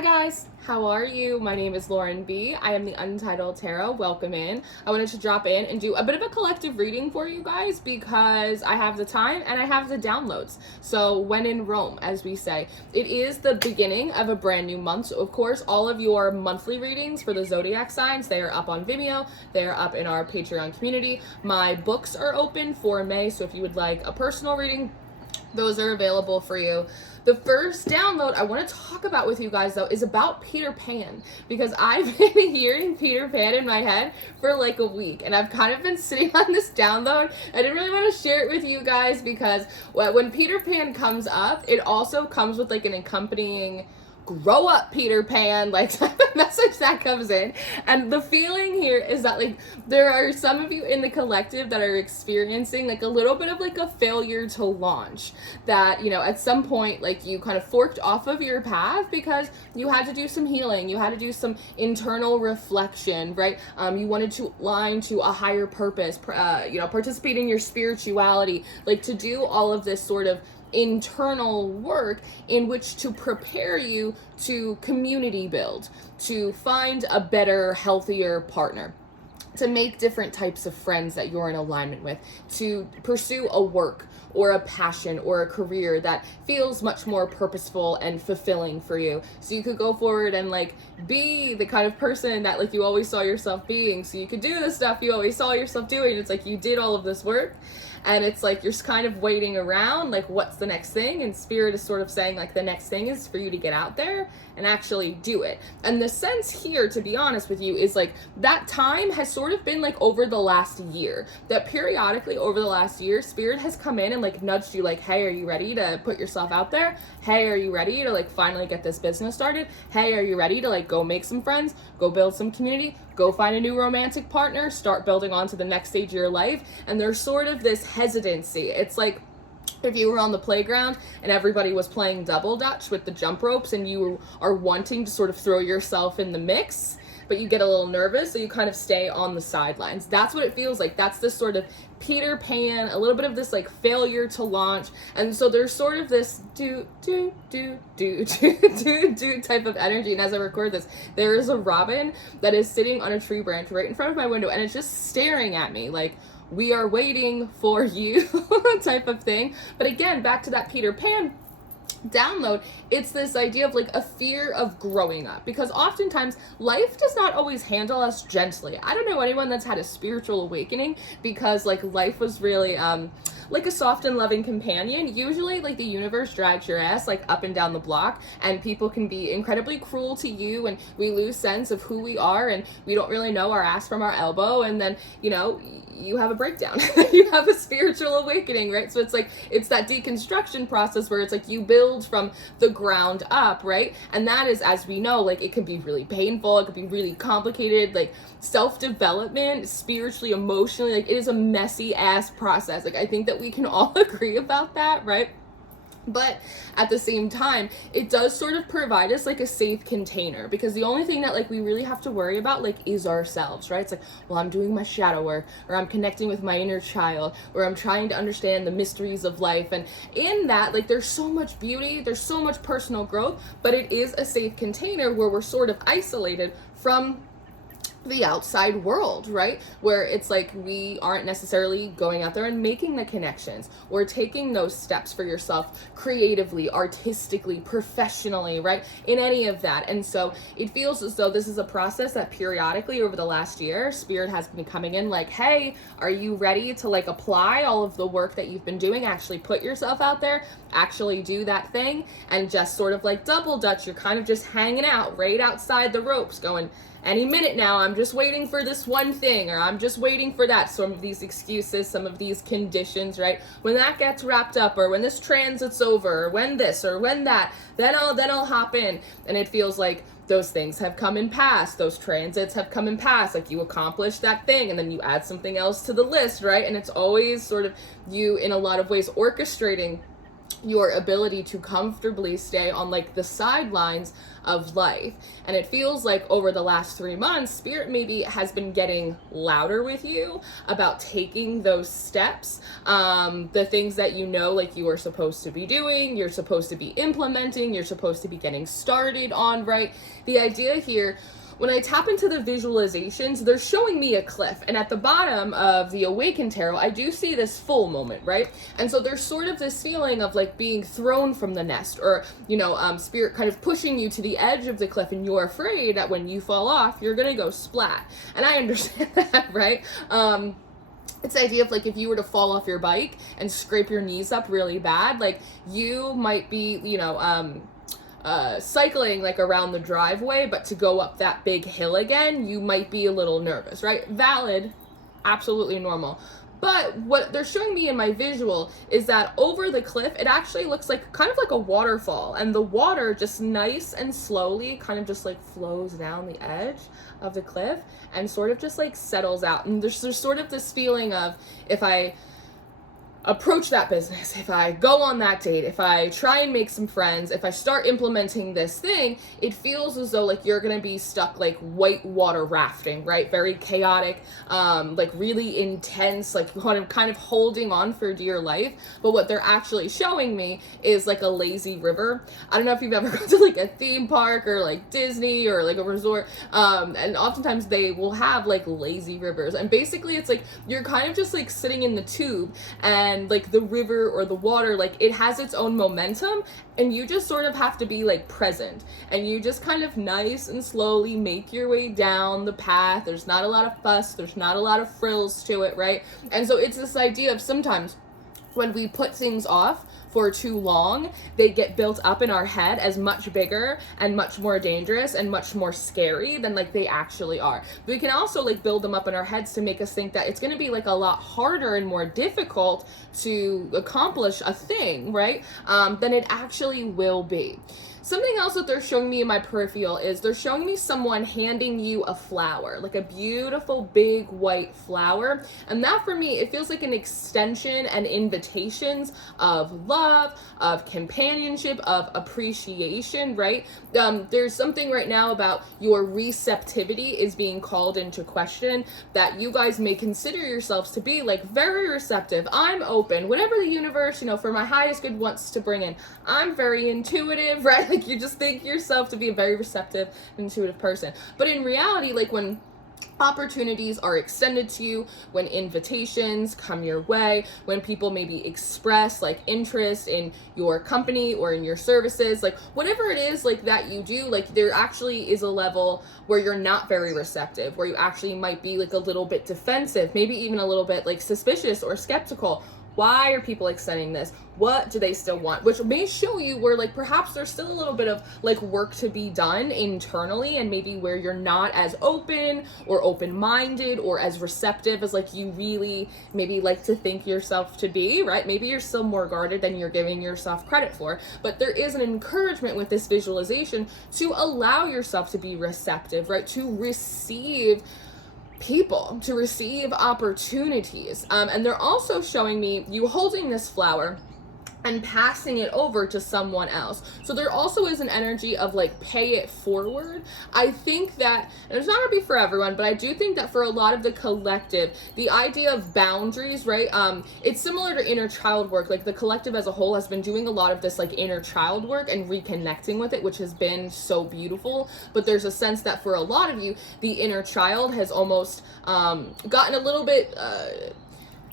Hi guys, how are you? My name is Lauren B. I am the Untitled Tarot. Welcome in. I wanted to drop in and do a bit of a collective reading for you guys because I have the time and I have the downloads. So when in Rome, as we say, it is the beginning of a brand new month. So of course, all of your monthly readings for the zodiac signs, they are up on Vimeo. They are up in our Patreon community. My books are open for May. So if you would like a personal reading, those are available for you. The first download I want to talk about with you guys, though, is about Peter Pan, because I've been hearing Peter Pan in my head for like a week, and I've kind of been sitting on this download. I didn't really want to share it with you guys because when Peter Pan comes up, it also comes with like an accompanying grow up Peter Pan like message that comes in. And the feeling here is that like there are some of you in the collective that are experiencing like a little bit of like a failure to launch, that you know at some point like you kind of forked off of your path because you had to do some healing, you had to do some internal reflection, right? You wanted to align to a higher purpose, participate in your spirituality, like to do all of this sort of internal work in which to prepare you to community build, to find a better, healthier partner, to make different types of friends that you're in alignment with, to pursue a work or a passion or a career that feels much more purposeful and fulfilling for you. So you could go forward and like be the kind of person that like you always saw yourself being, so you could do the stuff you always saw yourself doing. It's like you did all of this work and it's like you're kind of waiting around like what's the next thing, and spirit is sort of saying like the next thing is for you to get out there and actually do it. And the sense here, to be honest with you, is like that time has sort of been like over the last year, that periodically over the last year spirit has come in and like nudged you like, hey, are you ready to put yourself out there? Hey, are you ready to like finally get this business started? Hey, are you ready to like go make some friends, go build some community, go find a new romantic partner, start building on to the next stage of your life? And there's sort of this hesitancy. It's like if you were on the playground and everybody was playing double dutch with the jump ropes and you are wanting to sort of throw yourself in the mix, but you get a little nervous, so you kind of stay on the sidelines. That's what it feels like. That's this sort of Peter Pan, a little bit of this like failure to launch. And so there's sort of this do type of energy. And as I record this, there is a robin that is sitting on a tree branch right in front of my window, and it's just staring at me like, we are waiting for you type of thing. But again, back to that Peter Pan download, it's this idea of like a fear of growing up, because oftentimes life does not always handle us gently. I don't know anyone that's had a spiritual awakening because like life was really like a soft and loving companion. Usually like the universe drags your ass like up and down the block, and people can be incredibly cruel to you, and we lose sense of who we are, and we don't really know our ass from our elbow, and then you have a breakdown. You have a spiritual awakening, right? So it's like it's that deconstruction process where it's like you build from the ground up, right? And that is, as we know, like it can be really painful, it could be really complicated. Like self-development spiritually, emotionally, like it is a messy ass process. Like I think that we can all agree about that, right? But at the same time, it does sort of provide us like a safe container, because the only thing that like we really have to worry about like is ourselves, right? It's like, well, I'm doing my shadow work, or I'm connecting with my inner child, or I'm trying to understand the mysteries of life. And in that, like there's so much beauty, there's so much personal growth, but it is a safe container where we're sort of isolated from the outside world, right? Where it's like we aren't necessarily going out there and making the connections or taking those steps for yourself creatively, artistically, professionally, right? In any of that. And so it feels as though this is a process that periodically over the last year, spirit has been coming in like, hey, are you ready to like apply all of the work that you've been doing, actually put yourself out there, actually do that thing, and just sort of like double dutch, you're kind of just hanging out right outside the ropes going, any minute now, I'm just waiting for this one thing, or I'm just waiting for that. Some of these excuses, some of these conditions, right? When that gets wrapped up, or when this transit's over, or when this, or when that, then I'll hop in. And it feels like those things have come and passed. Those transits have come and passed. Like you accomplish that thing, and then you add something else to the list, right? And it's always sort of you, in a lot of ways, orchestrating your ability to comfortably stay on like the sidelines of life. And it feels like over the last 3 months, spirit maybe has been getting louder with you about taking those steps, the things that you know, like you are supposed to be doing, you're supposed to be implementing, you're supposed to be getting started on, right? The idea here, when I tap into the visualizations, they're showing me a cliff. And at the bottom of the Awakened Tarot, I do see this full moment, right? And so there's sort of this feeling of like being thrown from the nest, or, you know, spirit kind of pushing you to the edge of the cliff, and you're afraid that when you fall off, you're gonna go splat. And I understand that, right? It's the idea of like if you were to fall off your bike and scrape your knees up really bad, like you might be, you know, cycling like around the driveway, but to go up that big hill again, you might be a little nervous, right? Valid, absolutely normal. But what they're showing me in my visual is that over the cliff, it actually looks like kind of like a waterfall, and the water just nice and slowly kind of just like flows down the edge of the cliff and sort of just like settles out. And there's sort of this feeling of, if I approach that business, if I go on that date, if I try and make some friends, if I start implementing this thing, it feels as though like you're gonna be stuck like white water rafting, right? Very chaotic, like really intense, like kind of holding on for dear life. But what they're actually showing me is like a lazy river. I don't know if you've ever gone to like a theme park or like Disney or like a resort, and oftentimes they will have like lazy rivers, and basically it's like you're kind of just like sitting in the tube, and like the river or the water, like it has its own momentum, and you just sort of have to be like present, and you just kind of nice and slowly make your way down the path. There's not a lot of fuss, there's not a lot of frills to it, right? And so it's this idea of sometimes when we put things off for too long, they get built up in our head as much bigger and much more dangerous and much more scary than like they actually are. But we can also like build them up in our heads to make us think that it's going to be like a lot harder and more difficult to accomplish a thing, right? Than it actually will be. Something else that they're showing me in my peripheral is they're showing me someone handing you a flower, like a beautiful big white flower. And that for me, it feels like an extension and invitations of love, of companionship, of appreciation, right? There's something right now about your receptivity is being called into question, that you guys may consider yourselves to be like very receptive. I'm open, whatever the universe, you know, for my highest good wants to bring in. I'm very intuitive, right? Like you just think yourself to be a very receptive, intuitive person. But in reality, like when opportunities are extended to you, when invitations come your way, when people maybe express like interest in your company or in your services, like whatever it is like that you do, like there actually is a level where you're not very receptive, where you actually might be like a little bit defensive, maybe even a little bit like suspicious or skeptical. Why are people extending this? What do they still want? Which may show you where like perhaps there's still a little bit of like work to be done internally, and maybe where you're not as open or open-minded or as receptive as like you really maybe like to think yourself to be, right? Maybe you're still more guarded than you're giving yourself credit for. But there is an encouragement with this visualization to allow yourself to be receptive, right? To receive people, to receive opportunities. And they're also showing me you holding this flower and passing it over to someone else. So there also is an energy of like pay it forward. I think that, and it's not gonna be for everyone, but I do think that for a lot of the collective, the idea of boundaries, right? It's similar to inner child work. Like the collective as a whole has been doing a lot of this like inner child work and reconnecting with it, which has been so beautiful. But there's a sense that for a lot of you, the inner child has almost gotten a little bit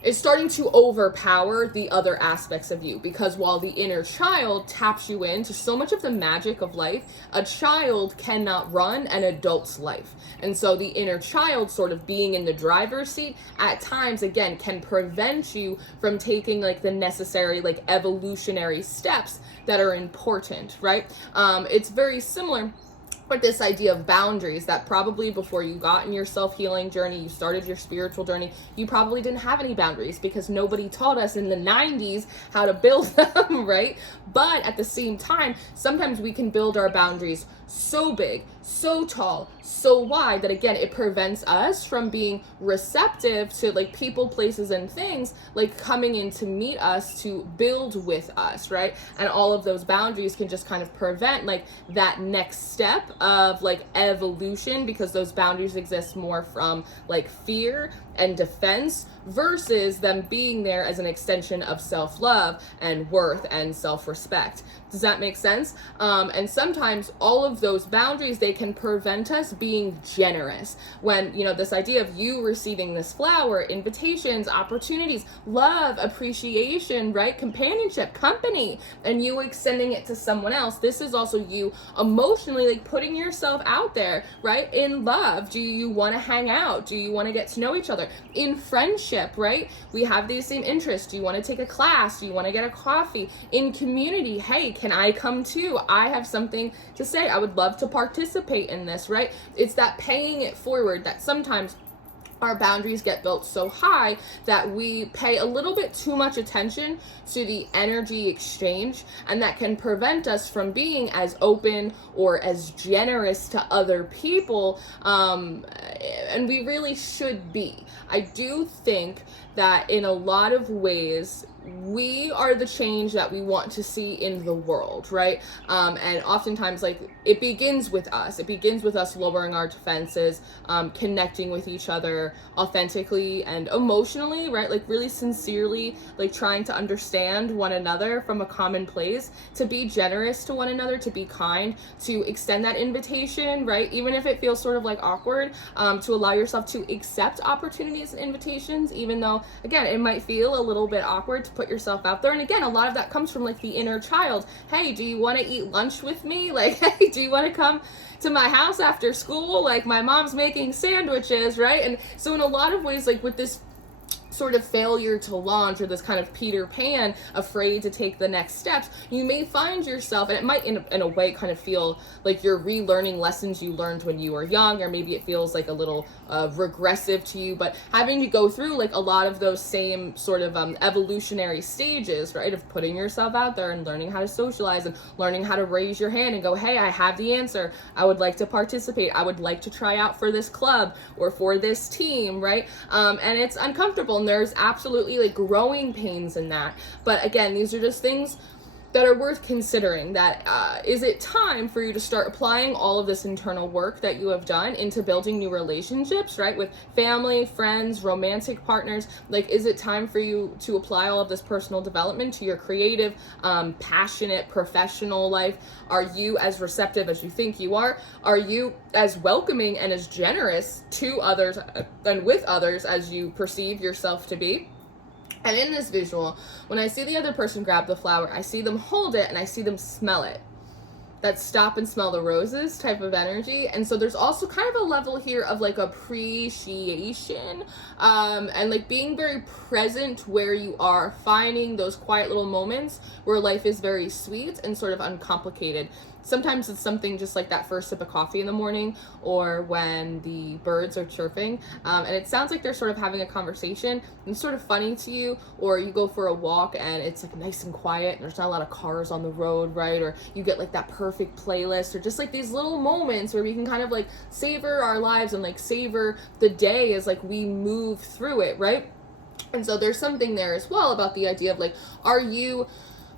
is starting to overpower the other aspects of you, because while the inner child taps you into so much of the magic of life, a child cannot run an adult's life. And so the inner child sort of being in the driver's seat at times, again, can prevent you from taking like the necessary like evolutionary steps that are important, right? It's very similar But this idea of boundaries, that probably before you got in your self-healing journey, you started your spiritual journey, you probably didn't have any boundaries because nobody taught us in the 90s how to build them, right? But at the same time, sometimes we can build our boundaries so big, so tall, so wide that again, it prevents us from being receptive to like people, places, and things like coming in to meet us, to build with us, right? And all of those boundaries can just kind of prevent like that next step of like evolution, because those boundaries exist more from like fear and defense versus them being there as an extension of self-love and worth and self-respect. Does that make sense? And sometimes all of those boundaries, they can prevent us being generous. When, you know, this idea of you receiving this flower, invitations, opportunities, love, appreciation, right? Companionship, company, and you extending it to someone else. This is also you emotionally like putting yourself out there, right? In love. Do you want to hang out? Do you want to get to know each other? In friendship, right? We have these same interests. Do you want to take a class? Do you want to get a coffee? In community, hey, can I come too? I have something to say. I would love to participate in this, right? It's that paying it forward that sometimes our boundaries get built so high that we pay a little bit too much attention to the energy exchange, and that can prevent us from being as open or as generous to other people, and we really should be. I do think that in a lot of ways, we are the change that we want to see in the world, right? And oftentimes, like, it begins with us. It begins with us lowering our defenses, connecting with each other authentically and emotionally, right? Like, really sincerely, like, trying to understand one another from a common place, to be generous to one another, to be kind, to extend that invitation, right? Even if it feels sort of like awkward, to allow yourself to accept opportunities and invitations, even though, again, it might feel a little bit awkward to put yourself out there. And again, a lot of that comes from like the inner child. Hey, do you want to eat lunch with me? Like, hey, do you want to come to my house after school? Like, my mom's making sandwiches, right? And so in a lot of ways, like with this sort of failure to launch, or this kind of Peter Pan, afraid to take the next steps, you may find yourself, and it might in a way kind of feel like you're relearning lessons you learned when you were young, or maybe it feels like a little regressive to you, but having to go through like a lot of those same sort of evolutionary stages, right, of putting yourself out there and learning how to socialize and learning how to raise your hand and go, hey, I have the answer, I would like to participate, I would like to try out for this club or for this team, right? And it's uncomfortable, and there's absolutely like growing pains in that. But again, these are just things that are worth considering. That is it time for you to start applying all of this internal work that you have done into building new relationships, right, with family, friends, romantic partners? Like, is it time for you to apply all of this personal development to your creative, passionate, professional life? Are you as receptive as you think you are? Are you as welcoming and as generous to others and with others as you perceive yourself to be? And in this visual, when I see the other person grab the flower, I see them hold it and I see them smell it. That stop and smell the roses type of energy. And so there's also kind of a level here of like appreciation, and like being very present where you are, finding those quiet little moments where life is very sweet and sort of uncomplicated. Sometimes it's something just like that first sip of coffee in the morning, or when the birds are chirping, and it sounds like they're sort of having a conversation, and it's sort of funny to you. Or you go for a walk and it's like nice and quiet and there's not a lot of cars on the road, right? Or you get like that perfect playlist, or just like these little moments where we can kind of like savor our lives and like savor the day as like we move through it, right? And so there's something there as well about the idea of like, are you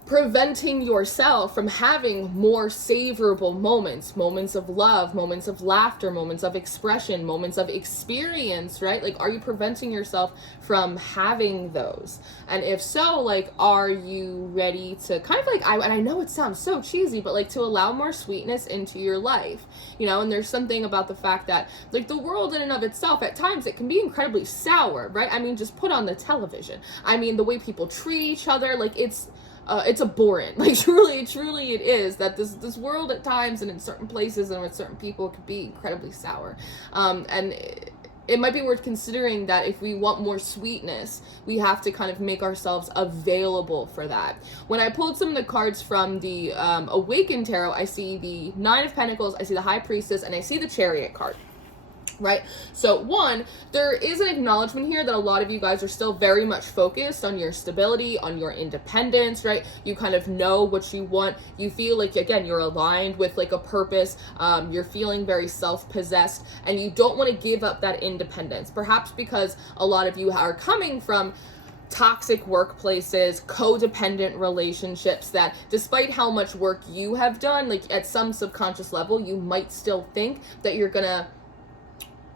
preventing yourself from having more savorable moments of love, moments of laughter, moments of expression, moments of experience, right? Like, are you preventing yourself from having those? And if so, like, are you ready to kind of like, and I know it sounds so cheesy, but like to allow more sweetness into your life, you know? And there's something about the fact that like the world in and of itself, at times it can be incredibly sour, right? I mean, just put on the television. I mean, the way people treat each other, like it's abhorrent. Like, truly it is, that this world at times and in certain places and with certain people can be incredibly sour. And it might be worth considering that if we want more sweetness, we have to kind of make ourselves available for that. When I pulled some of the cards from the Awakened Tarot, I see the Nine of Pentacles, I see the High Priestess, and I see the Chariot card. Right? So one, there is an acknowledgement here that a lot of you guys are still very much focused on your stability, on your independence, right? You kind of know what you want. You feel like, again, you're aligned with like a purpose. You're feeling very self-possessed, and you don't want to give up that independence. Perhaps because a lot of you are coming from toxic workplaces, codependent relationships, that despite how much work you have done, like at some subconscious level, you might still think that you're gonna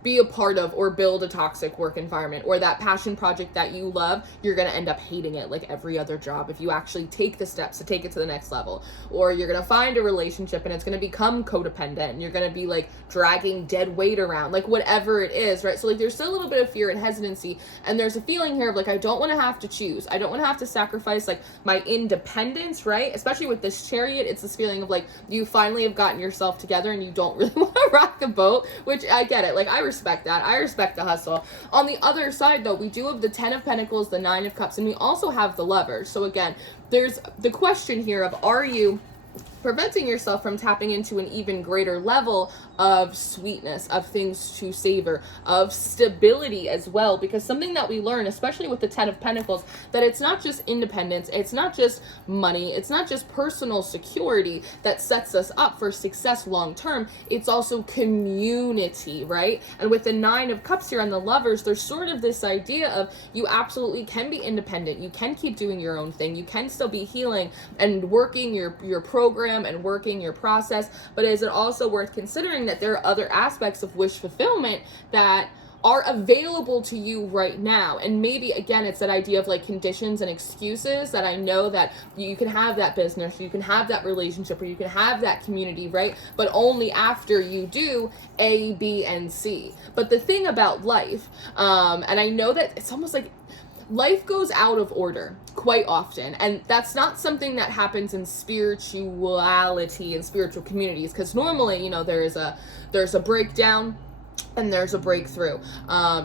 be a part of or build a toxic work environment, or that passion project that you love, you're going to end up hating it like every other job if you actually take the steps to take it to the next level. Or you're going to find a relationship and it's going to become codependent and you're going to be like dragging dead weight around, like whatever it is, right? So like there's still a little bit of fear and hesitancy, and there's a feeling here of like, I don't want to have to choose. I don't want to have to sacrifice like my independence, right? Especially with this Chariot, it's this feeling of like you finally have gotten yourself together and you don't really want to rock the boat, which I get it. Like I respect that. I respect the hustle. On the other side though, we do have the Ten of Pentacles, the Nine of Cups, and we also have the Lovers. So again, there's the question here of, are you preventing yourself from tapping into an even greater level of sweetness, of things to savor, of stability as well? Because something that we learn, especially with the Ten of Pentacles, that it's not just independence, it's not just money, it's not just personal security that sets us up for success long term, it's also community, right? And with the Nine of Cups here on the Lovers, there's sort of this idea of you absolutely can be independent, you can keep doing your own thing, you can still be healing and working your program and working your process, but is it also worth considering that there are other aspects of wish fulfillment that are available to you right now? And maybe again, it's that idea of like conditions and excuses, that I know that you can have that business, you can have that relationship, or you can have that community, right? But only after you do A, B, and C. But the thing about life, and I know that it's almost like life goes out of order quite often, and that's not something that happens in spirituality and spiritual communities, because normally, you know, there's a breakdown and there's a breakthrough.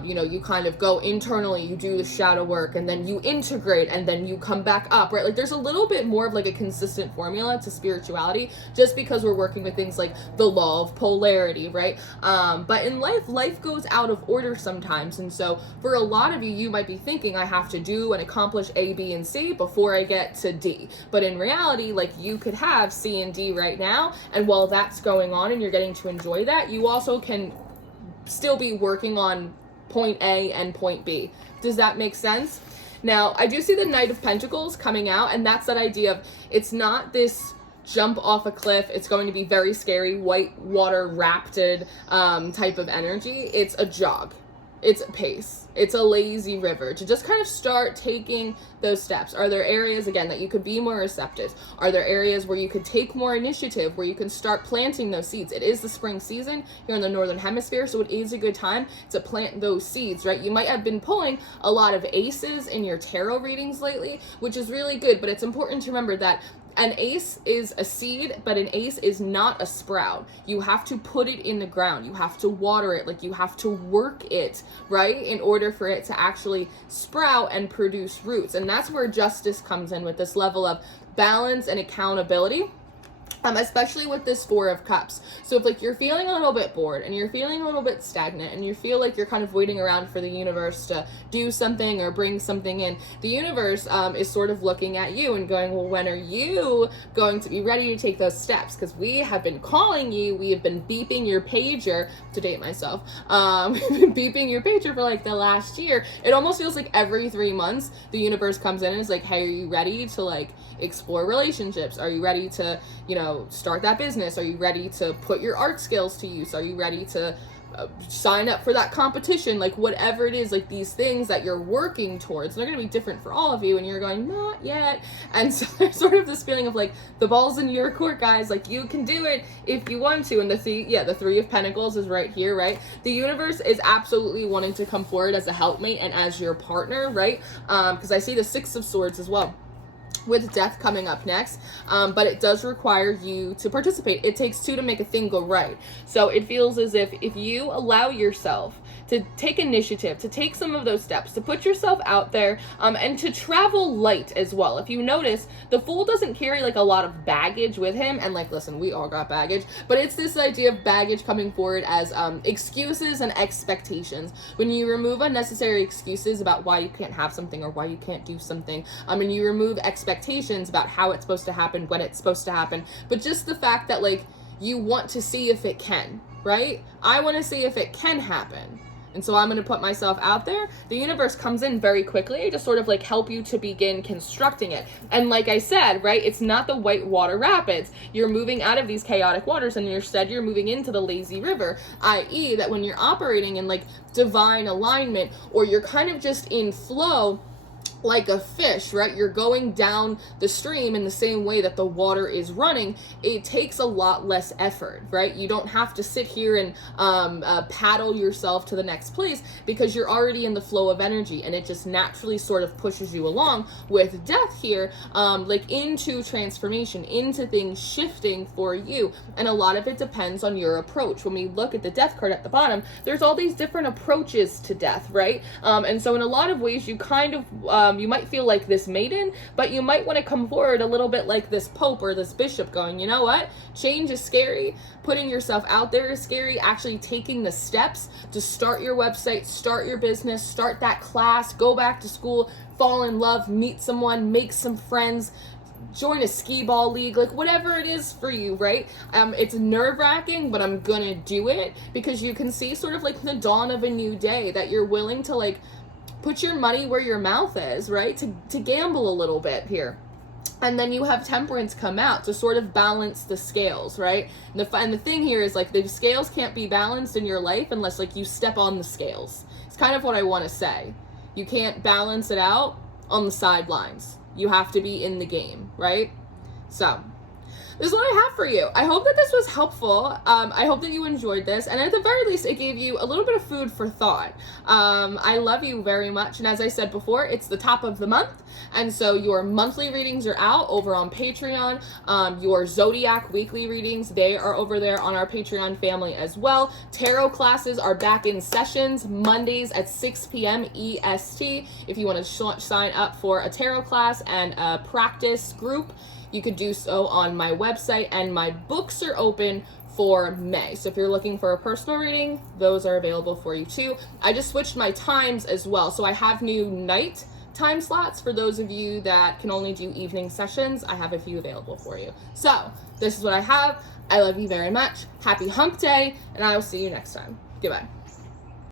You know, you kind of go internally, you do the shadow work, and then you integrate, and then you come back up, right? Like there's a little bit more of like a consistent formula to spirituality, just because we're working with things like the law of polarity, right? But in life goes out of order sometimes. And so for a lot of you, you might be thinking, I have to do and accomplish A, B, and C before I get to D. But in reality, like you could have C and D right now, and while that's going on and you're getting to enjoy that, you also can still be working on point A and point B. Does that make sense? Now, I do see the Knight of Pentacles coming out, and that's that idea of, it's not this jump off a cliff, it's going to be very scary, white water rafted type of energy. It's a jog. It's a pace. It's a lazy river to just kind of start taking those steps. Are there areas, again, that you could be more receptive? Are there areas where you could take more initiative, where you can start planting those seeds? It is the spring season here in the Northern Hemisphere, so it is a good time to plant those seeds, right? You might have been pulling a lot of aces in your tarot readings lately, which is really good, but it's important to remember that an ace is a seed, but an ace is not a sprout. You have to put it in the ground. You have to water it, like you have to work it, right? In order for it to actually sprout and produce roots. And that's where justice comes in, with this level of balance and accountability. Especially with this Four of Cups. So if like you're feeling a little bit bored and you're feeling a little bit stagnant and you feel like you're kind of waiting around for the universe to do something or bring something in, the universe is sort of looking at you and going, well, when are you going to be ready to take those steps? Because we have been calling you, we have been beeping your pager, to date myself, we've been beeping your pager for like the last year. It almost feels like every 3 months the universe comes in and is like, hey, are you ready to like explore relationships? Are you ready to, you know, start that business? Are you ready to put your art skills to use? Are you ready to sign up for that competition? Like whatever it is, like these things that you're working towards, they're going to be different for all of you, and you're going, not yet. And so there's sort of this feeling of like, the ball's in your court, guys. Like you can do it if you want to. And the Three of Pentacles is right here, right? The universe is absolutely wanting to come forward as a helpmate and as your partner, right? Because I see the Six of Swords as well. with death coming up next, but it does require you to participate. It takes two to make a thing go right. So it feels as if you allow yourself to take initiative, to take some of those steps, to put yourself out there, and to travel light as well. If you notice, the Fool doesn't carry like a lot of baggage with him, and like, listen, we all got baggage, but it's this idea of baggage coming forward as excuses and expectations. When you remove unnecessary excuses about why you can't have something or why you can't do something, and you remove expectations about how it's supposed to happen, when it's supposed to happen, but just the fact that like you want to see if it can, right? I want to see if it can happen. And so I'm going to put myself out there. The universe comes in very quickly to sort of like help you to begin constructing it. And like I said, right, it's not the white water rapids. You're moving out of these chaotic waters, and instead you're moving into the lazy river, i.e. that when you're operating in like divine alignment, or you're kind of just in flow, like a fish, right? You're going down the stream in the same way that the water is running. It takes a lot less effort, right? You don't have to sit here and paddle yourself to the next place, because you're already in the flow of energy, and it just naturally sort of pushes you along. With death here, like into transformation, into things shifting for you. And a lot of it depends on your approach. When we look at the death card at the bottom, there's all these different approaches to death, right? And so in a lot of ways, you kind of you might feel like this maiden, but you might want to come forward a little bit like this pope or this bishop, going, you know what? Change is scary. Putting yourself out there is scary. Actually taking the steps to start your website, start your business, start that class, go back to school, fall in love, meet someone, make some friends, join a skee ball league, like whatever it is for you, right? It's nerve-wracking, but I'm gonna do it, because you can see sort of like the dawn of a new day, that you're willing to like put your money where your mouth is, right? To gamble a little bit here. And then you have temperance come out to sort of balance the scales, right? And the thing here is like the scales can't be balanced in your life unless like you step on the scales. It's kind of what I want to say. You can't balance it out on the sidelines. You have to be in the game, right? So this is what I have for you. I hope that this was helpful. I hope that you enjoyed this, and at the very least, it gave you a little bit of food for thought. I love you very much, and as I said before, it's the top of the month, and so your monthly readings are out over on Patreon. Your Zodiac weekly readings, they are over there on our Patreon family as well. Tarot classes are back in sessions Mondays at 6 p.m. EST. If you want to sign up for a tarot class and a practice group, you could do so on my website, and my books are open for May. So if you're looking for a personal reading, those are available for you too. I just switched my times as well. So I have new night time slots for those of you that can only do evening sessions. I have a few available for you. So this is what I have. I love you very much. Happy hump day, and I will see you next time. Goodbye.